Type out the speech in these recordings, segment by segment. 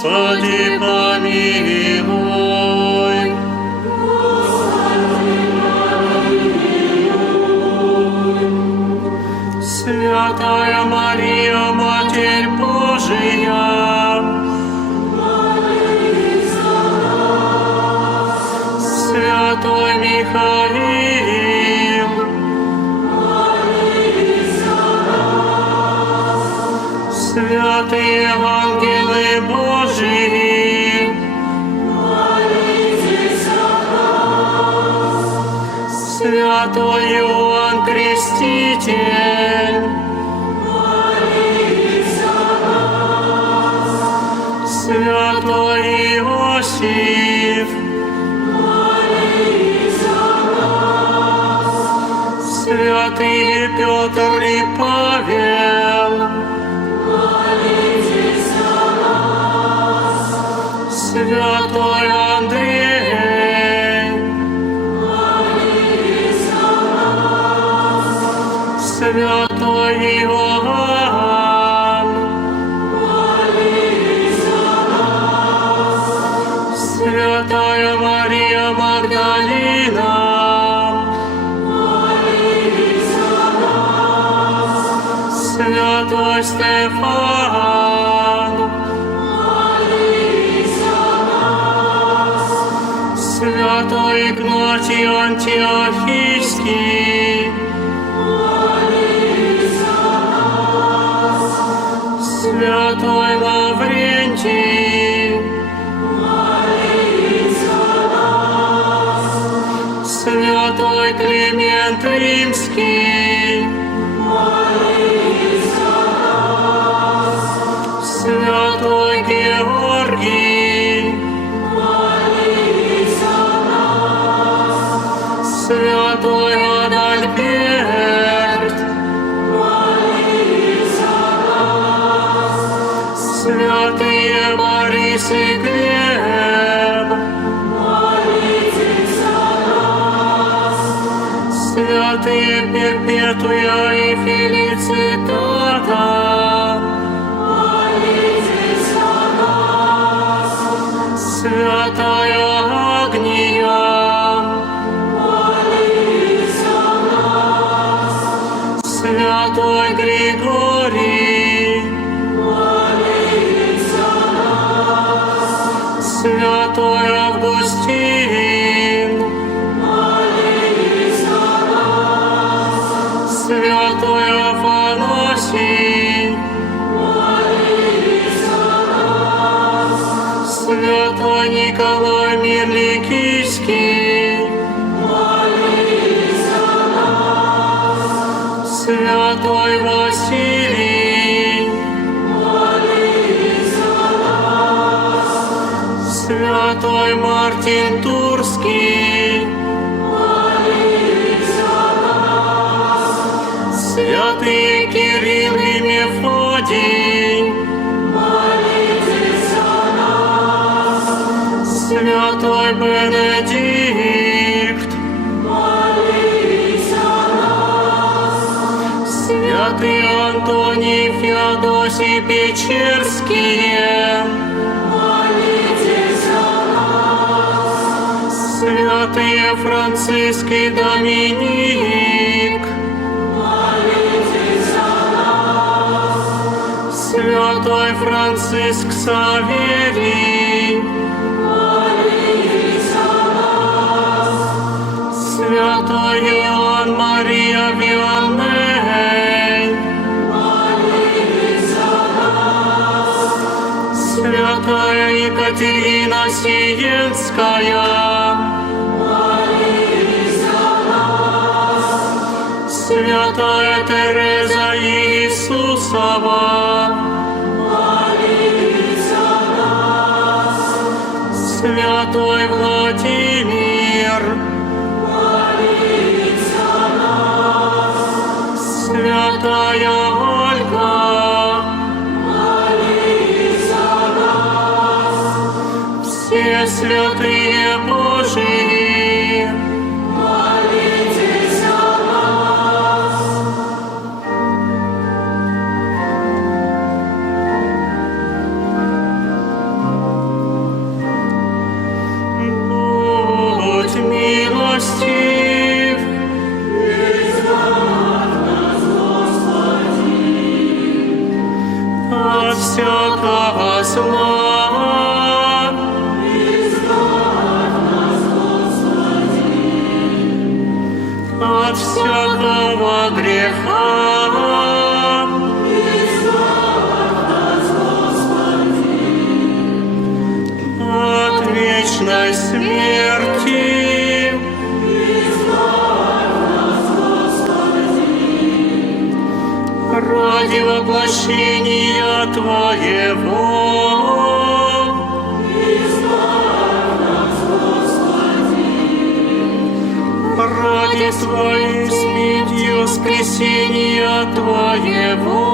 Господи, помилуй. Святая Мария, Матерь Божия, Святой Михаил, святые ангелы Божии, святой Иоанн Креститель, святой Иосиф, святые Петр и Павел, святой Андрей, святой Иоанн, святая Мария Магдалина, святой Стефан, святой Игнатий Антиохийский, святой Лаврентий, святой Климент Римский, святой Георгий, святой Адальберт, святые Борис и Глеб, святые Перпетуя и Фелицитата, святая Агния, святой Григорий, святой Августин, святой Афанасий, святой Николай Мирликийский, святой Василий, святой Мартин Турский, святые Кирилл и Мефодий, святой Бенедикт, святые Антоний, Феодосий Печерские, святые Франциск и Доминик, святой Франциск Саверий, святой Иоанн Мария Виannей, святая Екатерина Сиенская, святая Тереза Иисусова, святой Владимир, святая Ольга, все святые Божии, зла. От всякого греха. От вечной смерти. Ради воплощения Твоего. Ради Твоей смерти воскресения Твоего.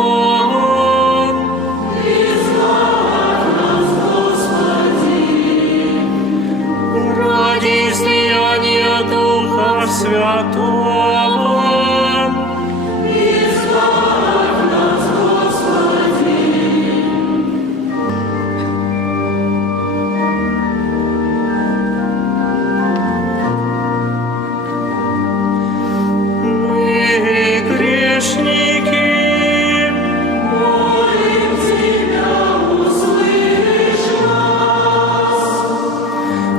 Ради излияния Духа Святого.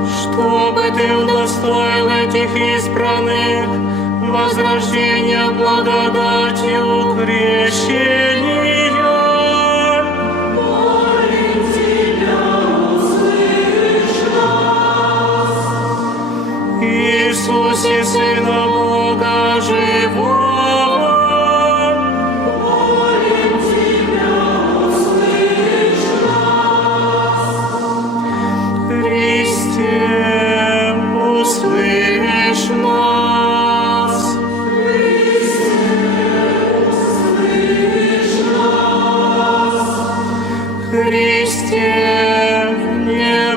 Чтобы Ты удостоил этих избранных возрождения благодатью крещения. Молим Тебя, услышь нас. Иисусе, Сына Бога Живого. Молим Тебя, услышь нас. Христе, услышь нас. Христе, не